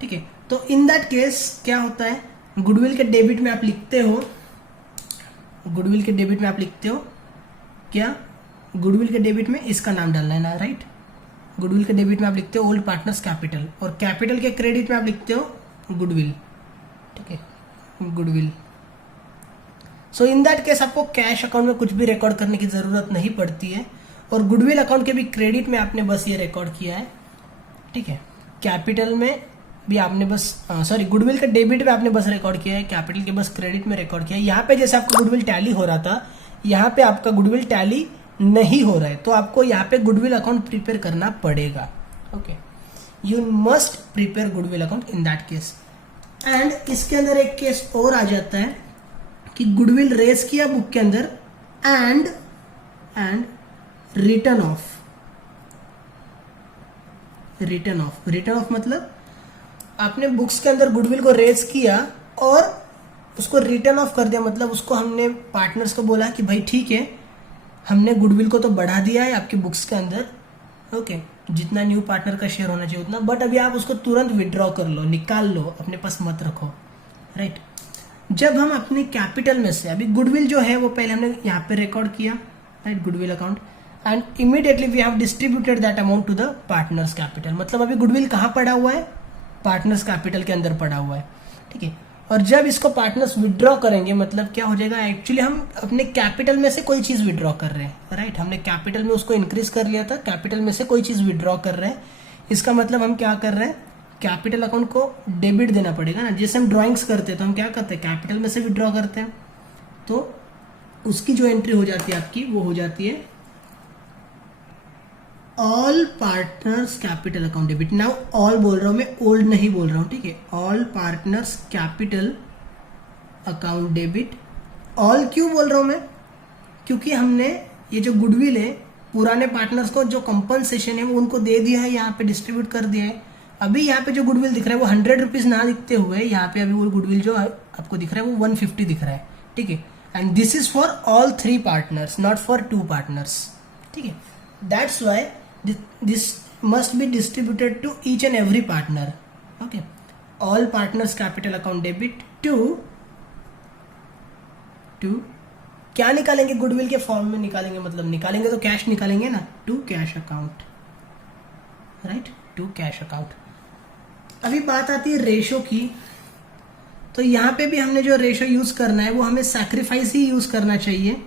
ठीक है, तो इन दैट केस क्या होता है, गुडविल के डेबिट में आप लिखते हो, गुडविल के डेबिट में आप लिखते हो क्या, गुडविल के डेबिट में इसका नाम डालना है ना, राइट। गुडविल के डेबिट में आप लिखते हो ओल्ड पार्टनर्स कैपिटल, और कैपिटल के क्रेडिट में आप लिखते हो गुडविल। ठीक है, goodwill. So in that case आपको कैश अकाउंट में कुछ भी रिकॉर्ड करने की जरूरत नहीं पड़ती है, और गुडविल अकाउंट के भी क्रेडिट में आपने बस ये रिकॉर्ड किया है। ठीक है, कैपिटल में भी आपने बस सॉरी गुडविल के डेबिट में आपने बस रिकॉर्ड किया है, कैपिटल के बस क्रेडिट में रिकॉर्ड किया है। यहाँ पे जैसे आपका गुडविल टैली हो रहा था, यहाँ पे आपका गुडविल टैली नहीं हो रहा है, तो आपको यहाँ पे गुडविल अकाउंट प्रिपेयर करना पड़ेगा। Okay, you must prepare goodwill account in that case. And इसके अंदर एक केस और आ जाता है कि गुडविल रेज किया बुक के अंदर and return of. Return of मतलब आपने बुक्स के अंदर गुडविल को रेज किया और उसको रिटर्न ऑफ कर दिया, मतलब उसको हमने पार्टनर्स को बोला कि भाई ठीक है, हमने गुडविल को तो बढ़ा दिया है आपकी बुक्स के अंदर, ओके, जितना न्यू पार्टनर का शेयर होना चाहिए उतना, बट अभी आप उसको तुरंत विड्रॉ कर लो, निकाल लो, अपने पास मत रखो, राइट। जब हम अपने कैपिटल में से, अभी गुडविल जो है वो पहले हमने यहाँ पे रिकॉर्ड किया, right, goodwill account, and immediately we have distributed that amount to the partners capital. मतलब अभी गुडविल कहाँ पड़ा हुआ है, पार्टनर्स कैपिटल के अंदर पड़ा हुआ है, ठीक है। और जब इसको पार्टनर्स विड्रॉ करेंगे मतलब क्या हो जाएगा, एक्चुअली हम अपने कैपिटल में से कोई चीज विड्रॉ कर रहे हैं, राइट। हमने कैपिटल में उसको इंक्रीज कर लिया था, कैपिटल में से कोई चीज विड्रॉ कर रहे हैं। इसका मतलब हम क्या कर रहे हैं, कैपिटल अकाउंट को डेबिट देना पड़ेगा ना। जैसे हम ड्राइंग्स करते हैं तो हम क्या करते हैं, कैपिटल में से विड्रॉ करते हैं, तो उसकी जो एंट्री हो जाती है आपकी वो हो जाती है all partners capital account debit. Now all बोल रहा हूं मैं, ओल्ड नहीं बोल रहा हूं, ठीक है। All partners capital account debit. All क्यों बोल रहा हूं मैं, क्योंकि हमने ये जो गुडविल है पुराने पार्टनर्स को जो कंपनसेशन है वो उनको दे दिया है, यहाँ पे डिस्ट्रीब्यूट कर दिया है। अभी यहाँ पे जो गुडविल दिख रहा है वो 100 रुपीज ना दिखते हुए यहाँ पे अभी वो गुडविल जो आपको दिख रहा है वो 150 दिख रहा है, ठीक है। And this is for all 3 partners, not for 2 partners, ठीक है। That's why this must be distributed to each and every partner, okay। all partners capital account debit to क्या निकालेंगे, गुडविल के फॉर्म में निकालेंगे, मतलब निकालेंगे तो कैश निकालेंगे ना, to cash account, right, to cash account. अभी बात आती है रेशो की, तो यहां पे भी हमने जो रेशो यूज करना है वो हमें सैक्रिफाइस ही यूज करना चाहिए,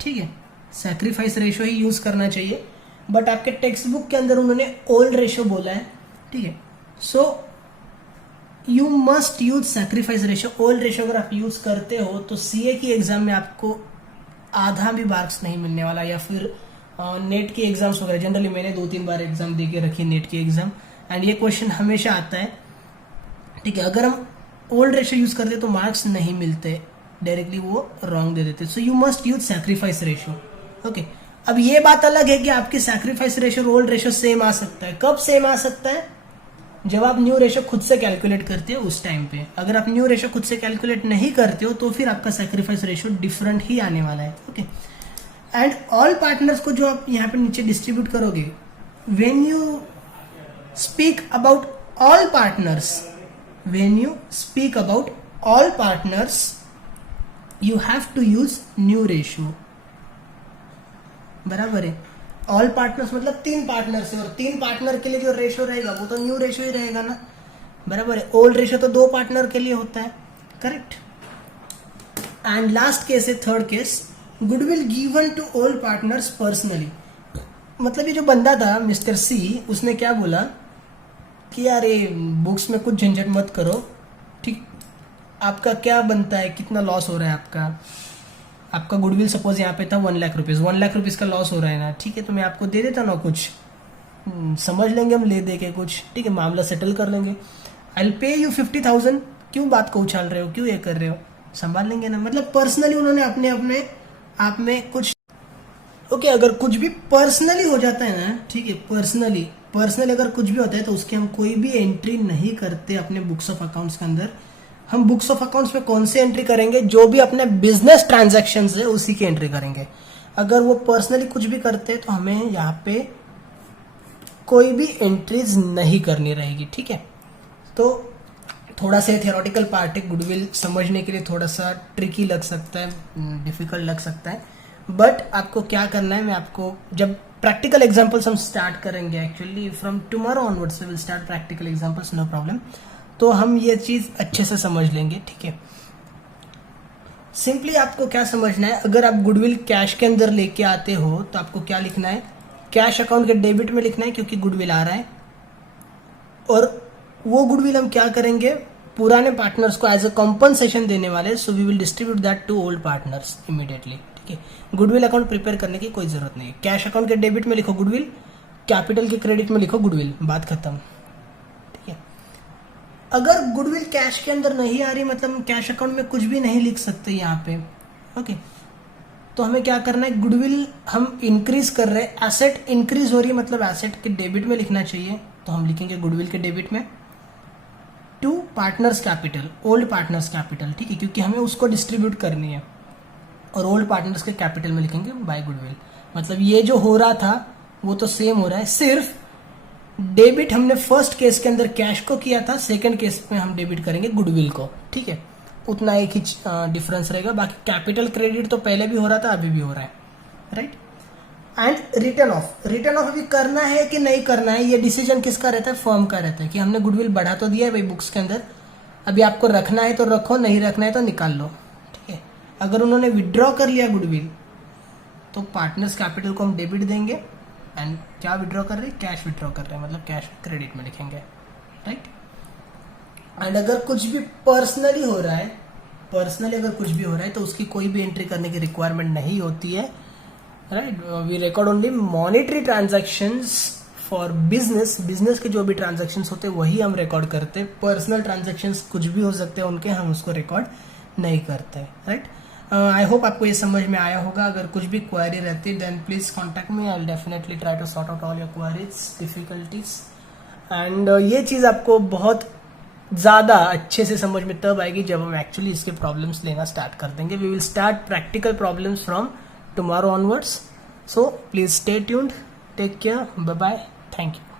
ठीक है। सैक्रिफाइस रेशो ही यूज करना चाहिए, बट आपके टेक्स्ट बुक के अंदर उन्होंने ओल्ड रेशो बोला है, ठीक है। So you must use sacrifice ratio. Old ratio अगर आप यूज करते हो तो सीए की एग्जाम में आपको आधा भी मार्क्स नहीं मिलने वाला, या फिर नेट के एग्जाम्स वगैरह। जनरली मैंने 2-3 बार एग्जाम दे के रखी नेट की एग्जाम, एंड ये क्वेश्चन हमेशा आता है, ठीक है। अगर हम ओल्ड रेशो यूज करते तो मार्क्स नहीं मिलते, डायरेक्टली वो रॉन्ग दे देते। So you must use sacrifice ratio, okay. अब ये बात अलग है कि आपकी सैक्रिफाइस रेशो और ओल्ड रेशो सेम आ सकता है। कब सेम आ सकता है, जब आप न्यू रेशो खुद से कैलकुलेट करते हो उस टाइम पे। अगर आप न्यू रेशो खुद से कैलकुलेट नहीं करते हो तो फिर आपका सैक्रिफाइस रेशो डिफरेंट ही आने वाला है, ओके। एंड ऑल पार्टनर्स को जो आप यहाँ पे नीचे डिस्ट्रीब्यूट करोगे, when you speak about all partners, when you speak about all partners you have to use new ratio, बराबर है। ऑल पार्टनर्स मतलब 3 पार्टनर्स है, और 3 पार्टनर के लिए जो रेशो रहेगा वो तो न्यू रेशो ही रहेगा ना, बराबर है। ओल्ड रेशो तो 2 पार्टनर के लिए होता है, करेक्ट। एंड लास्ट केस है, third case, goodwill given to old partners personally. मतलब ये जो बंदा था मिस्टर सी, उसने क्या बोला कि यार ये बुक्स में कुछ झंझट मत करो, ठीक। आपका क्या बनता है, कितना लॉस हो रहा है आपका गुडविल सपोज यहाँ पे था 1 लाख रुपीज, 1 लाख रुपीज का लॉस हो रहा है ना, ठीक है। तो मैं आपको दे देता ना कुछ, समझ लेंगे हम ले दे के कुछ, ठीक है, मामला सेटल कर लेंगे। I will pay you 50,000। क्यों बात को उछाल रहे हो, क्यों ये कर रहे हो, संभाल लेंगे ना। मतलब पर्सनली उन्होंने अपने आप में कुछ, ओके। अगर कुछ भी पर्सनली हो जाता है ना, ठीक है, पर्सनली अगर कुछ भी होता है तो उसकी हम कोई भी एंट्री नहीं करते अपने बुक्स ऑफ अकाउंट्स के अंदर। हम बुक्स ऑफ अकाउंट्स में कौन सी एंट्री करेंगे, जो भी अपने बिजनेस ट्रांजैक्शंस है उसी की एंट्री करेंगे। अगर वो पर्सनली कुछ भी करते हैं तो हमें यहाँ पे कोई भी एंट्रीज नहीं करनी रहेगी, ठीक है। तो थोड़ा सा थियोरेटिकल पार्ट है, गुडविल समझने के लिए थोड़ा सा ट्रिकी लग सकता है, डिफिकल्ट लग सकता है, बट आपको क्या करना है, मैं आपको जब प्रैक्टिकल एग्जांपल्स हम स्टार्ट करेंगे, actually from tomorrow onwards we will start practical examples, no problem. तो हम ये चीज अच्छे से समझ लेंगे, ठीक है। सिंपली आपको क्या समझना है, अगर आप गुडविल कैश के अंदर लेके आते हो तो आपको क्या लिखना है, कैश अकाउंट के डेबिट में लिखना है, क्योंकि गुडविल आ रहा है। और वो गुडविल हम क्या करेंगे, पुराने पार्टनर्स को एज अ कॉम्पनसेशन देने वाले, so we will distribute that to old partners immediately, ठीक है। गुडविल अकाउंट प्रिपेयर करने की कोई जरूरत नहीं है। कैश अकाउंट के डेबिट में लिखो गुडविल, कैपिटल के क्रेडिट में लिखो गुडविल, बात खत्म, ठीक है। अगर गुडविल कैश के अंदर नहीं आ रही, मतलब हम कैश अकाउंट में कुछ भी नहीं लिख सकते यहाँ पे, ओके। तो हमें क्या करना है, गुडविल हम इंक्रीज कर रहे हैं, एसेट इंक्रीज हो रही है, मतलब एसेट के डेबिट में लिखना चाहिए, तो हम लिखेंगे गुडविल के डेबिट में to partners capital, old partners capital, ठीक है, क्योंकि हमें उसको डिस्ट्रीब्यूट करनी है। और ओल्ड पार्टनर्स के कैपिटल में लिखेंगे बाय गुडविल। मतलब ये जो हो रहा था वो तो सेम हो रहा है, सिर्फ डेबिट हमने फर्स्ट केस के अंदर कैश को किया था, सेकंड केस में हम डेबिट करेंगे गुडविल को, ठीक है। उतना एक ही डिफरेंस रहेगा, बाकी कैपिटल क्रेडिट तो पहले भी हो रहा था, अभी भी हो रहा है, राइट। एंड रिटर्न ऑफ अभी करना है कि नहीं करना है, ये डिसीजन किसका रहता है, फर्म का रहता है कि हमने गुडविल बढ़ा तो दिया है भाई बुक्स के अंदर, अभी आपको रखना है तो रखो, नहीं रखना है तो निकाल लो, ठीक है। अगर उन्होंने विड्रॉ कर लिया गुडविल तो पार्टनर्स कैपिटल को हम डेबिट देंगे, एंड क्या विड्रॉ कर रहे हैं, कैश विड्रॉ कर रहे हैं, मतलब कैश क्रेडिट में लिखेंगे, राइट। एंड अगर कुछ भी पर्सनली हो रहा है तो उसकी कोई भी एंट्री करने की रिक्वायरमेंट नहीं होती है, right. We record only monetary transactions for business के जो भी ट्रांजैक्शंस होते हैं वही हम रिकॉर्ड करते हैं, पर्सनल ट्रांजैक्शंस कुछ भी हो सकते हैं उनके, हम उसको रिकॉर्ड नहीं करते, राइट। आई होप आपको ये समझ में आया होगा। अगर कुछ भी क्वेरी रहती है then please contact me, I will definitely try to sort out all your queries, difficulties. And ये चीज़ आपको बहुत ज़्यादा अच्छे से समझ में तब आएगी जब हम एक्चुअली इसके प्रॉब्लम्स लेना स्टार्ट कर देंगे। We will start practical problems from tomorrow onwards, so please stay tuned, take care, bye bye, thank you.